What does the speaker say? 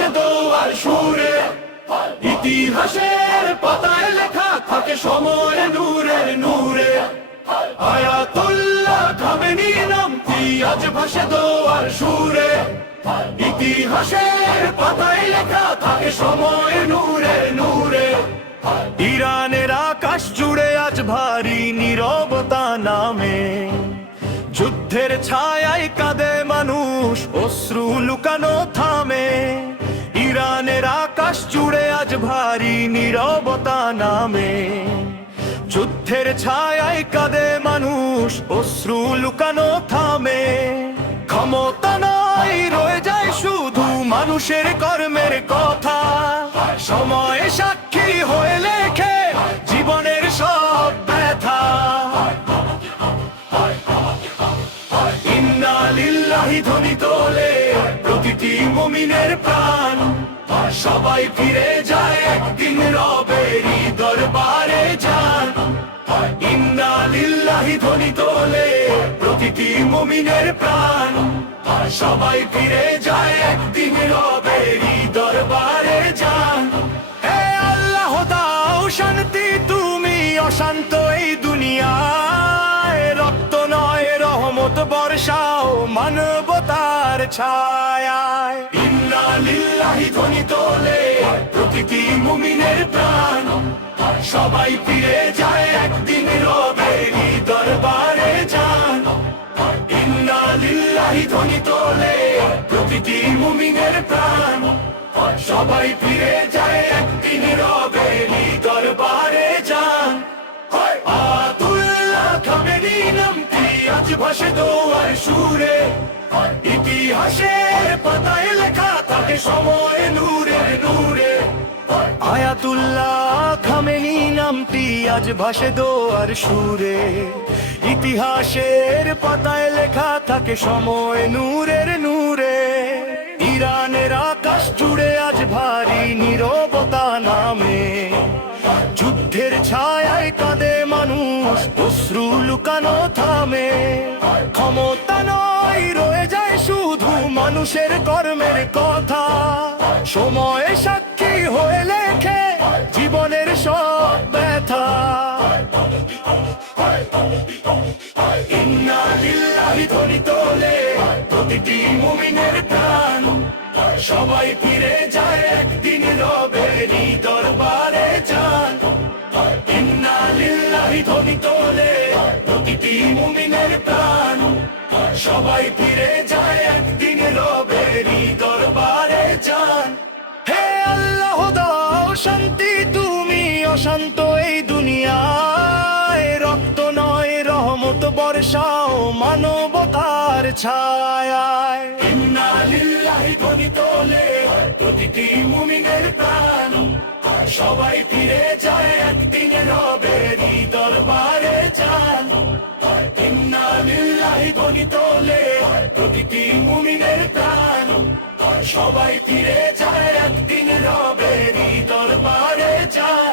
ভাসে দোয়ার সুরে, ইতিহাসের পাতায় লেখা থাকে সময় নূরের নূরে। আয়াতুল্লাহ খামেনি নামটি আজ ভাসে দোয়ার সুরে, ইতিহাসের পাতায় লেখা থাকে সময় নূরে নূরে। ইরানের আকাশ জুড়ে আজ ভারী নীরবতা নামে, যুদ্ধের ছায়ায় কাঁদে মানুষ, অশ্রু লুকানো থামে। ইরানের আকাশ জুড়ে আজ ভারী নীরবতা নামে, যুদ্ধের ছায়ায় কাঁদে মানুষ, অশ্রু লুকানো থামে। ক্ষমতা নয়, রয়ে যায় শুধু মানুষের কর্মের কথা, সময় সাক্ষী হয়ে লেখে জীবনের সব ব্যথা। ইন্না লিল্লাহি ধ্বনি তোলে প্রতিটি মুমিনের প্রাণ, সবাই ফিরে যায় একদিন রবেরই দরবারে যান। ইন্না লিল্লাহি ধ্বনি তোলে প্রতিটি মুমিনের প্রাণ, সবাই ফিরে যায় একদিন রবেরই দরবারে যান। হে আল্লাহ দাও শান্তি, তুমি অশান্ত এই দুনিয়ায়, রক্ত নয় রহমত বর্ষাও মানবতার ছায়ায়। ইন্না লিল্লাহি ধ্বনি তোলে প্রতিটি মুমিনের প্রাণ, সবাই ফিরে যায় একদিন রবেরই দরবারে যান। ইন্না লিল্লাহি ধ্বনি তোলে প্রতিটি মুমিনের প্রাণ, সবাই ফিরে যায় একদিন রবেরই দরবারে যান। আয়াতুল্লাহ খামেনি নামটি আজ ভাসে দোয়ার সুরে, ইতিহাসের পাতায় লেখা থাকে সময় নূরে নূরে। আয়াতুল্লাহ খামেনি নামটি আজ ভাসে দোয়ার সুরে, ইতিহাসের পাতায় লেখা থাকে সময় নূরের নূরে। ইরানের আকাশ জুড়ে আজ ভারী নীরবতা নামে, যুদ্ধের ছায়ায় কাঁদে মানুষ, অশ্রু লুকানো থামে। ক্ষমতা নয়, রয়ে যায় শুধু মানুষের কর্মের কথা, সময় সাক্ষী হয়ে লেখে জীবনের সব ব্যথা। ইন্না লিল্লাহি ধ্বনি তোলে প্রতিটি মুমিনের প্রাণ, সবাই ফিরে যায় একদিন রবেরই দরবারে যান। ইন্না লিল্লাহি ধ্বনি তোলে প্রতিটি মুমিনের প্রাণ, সবাই ফিরে যায় একদিন রবেরই দরবারে যান। হে আল্লাহ দাও শান্তি, তুমি অশান্ত এই দুনিয়ায়, রক্ত নয় রহমত বর্ষাও মানবতার ছায়ায়। ইন্না লিল্লাহি ধ্বনি তোলে প্রতিটি মুমিনের প্রাণ, সবাই ফিরে যায় একদিন রবেরই দরবারে যান। ইন্না লিল্লাহি ধ্বনি তোলে প্রতিটি মুমিনের প্রাণ, সবাই ফিরে যায় একদিন রবেরই দরবারে যান।